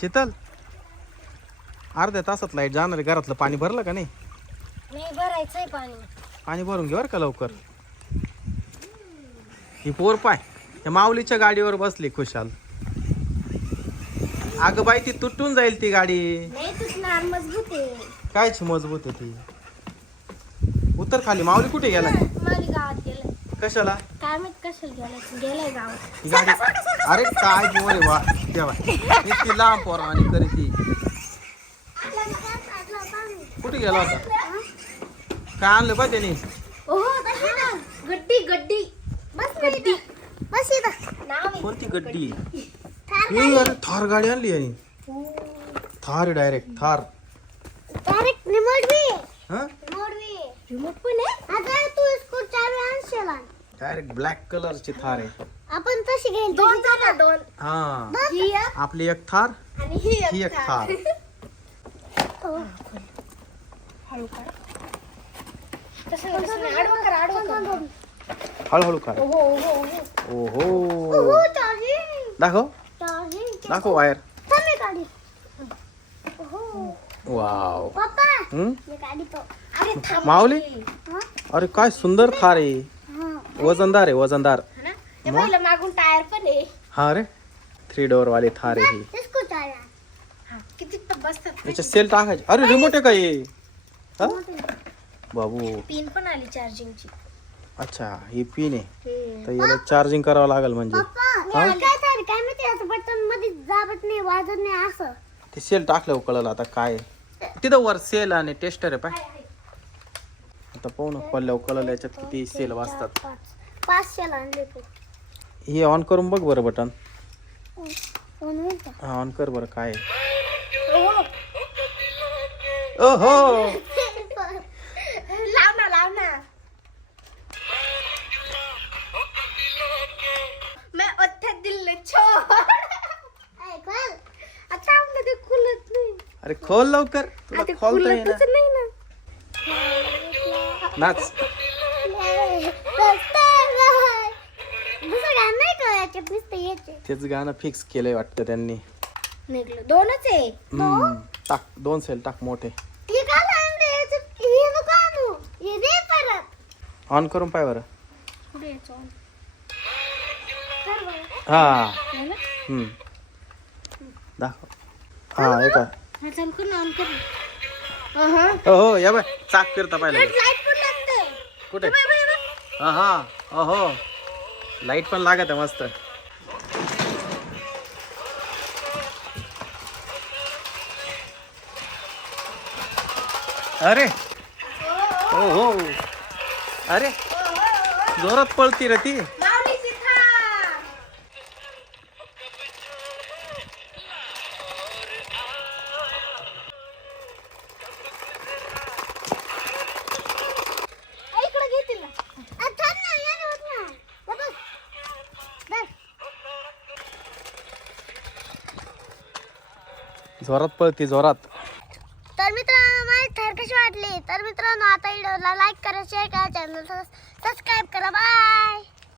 शीतल, अर्ध्या तासात लाईट जाणार आहे. घरातलं पाणी भरलं का नाही? नाही भरायचंय पाणी. पाणी भरून घे बरं का लवकर. ही पोर पाय त्या माऊलीच्या गाडीवर बसली खुशाल. अगं बाई ती तुटून जाईल ती गाडी. नाही तुटणार, मजबूत आहे. कायची मजबूत आहे ती. उतर खाली. माऊली कुठे गेला? माऊली गावात गेलाय. कशाला? काय माहित कशाला गेलाय गावात. ही गाडी अरे काय पोर आहे वा देवा. इतकी लांब पोर आणि करी ती. कुठे गेला होता? काय आणलं पाय त्याने? गड्डी गड्डी बस गड्डी बस इथं. नाव आहे. कोणती गड्डी? ही अरे थार गाडी आणली आणि Thar direct Thar. Direct remote भी आहे. हा रिमोट पण आहे. आता तू इसको चावी आणशील. डायरेक्ट ब्लॅक कलरची थार आहे. आपण तशी घेईल. दोन झाला दोन. हा ही एक आपली एक थार आणि ही एक थार. हळू कर. तसं आडवं कर आडवं कर. हळूहळू कर. ओहो दाखव दाखव वायर. वाव. माऊली अरे काय सुंदर थार आहे. वजनदार आहे वजनदार. मागून टायर पण आहे. हा रे 3 डोअर वाली थार आहे ही. किती बसतात. याच्यात सेल टाकायचे. अरे रिमोट आहे काय? बाबू पिन पण आली चार्जिंगची. अच्छा ही पिन आहे तर याला चार्जिंग करावं लागेल म्हणजे. ते सेल टाकल्यावर कळलं आता काय. तिथं वर सेल आणि टेस्टर आहे पाय. आता पाहू ना पडल्यावर कळलं याच्यात किती सेल वाजतात. 500 आणले. हे ऑन करून बघ बरं बटन. हा ऑन कर बरं काय. ओहो लाव ना मैं उत्थे दिल छोड़. अच्छा ते खुलत नाही. अरे खोल लवकर. तुला खोलता येईना. नाही ना. नाच. तेच गाणं फिक्स केलंय वाटतं त्यांनी. निघलं. दोनच आहे. टाक 2 सेल टाक मोठे. ऑन करून पाय बरं. हा दाखव. हा हे का. हो या बाय चाक फिरता पाहिलं. कुठे? हा हो लाईट पण लागत आहे मस्त. अरे हो अरे जोरात पळती रे ती. जोरात पळती जोरात. तर मित्रांनो माझी थर कशी वाटली. तर मित्रांनो आता व्हिडिओला लाईक करा, शेअर करा, चॅनल सबस्क्राईब करा. बाय.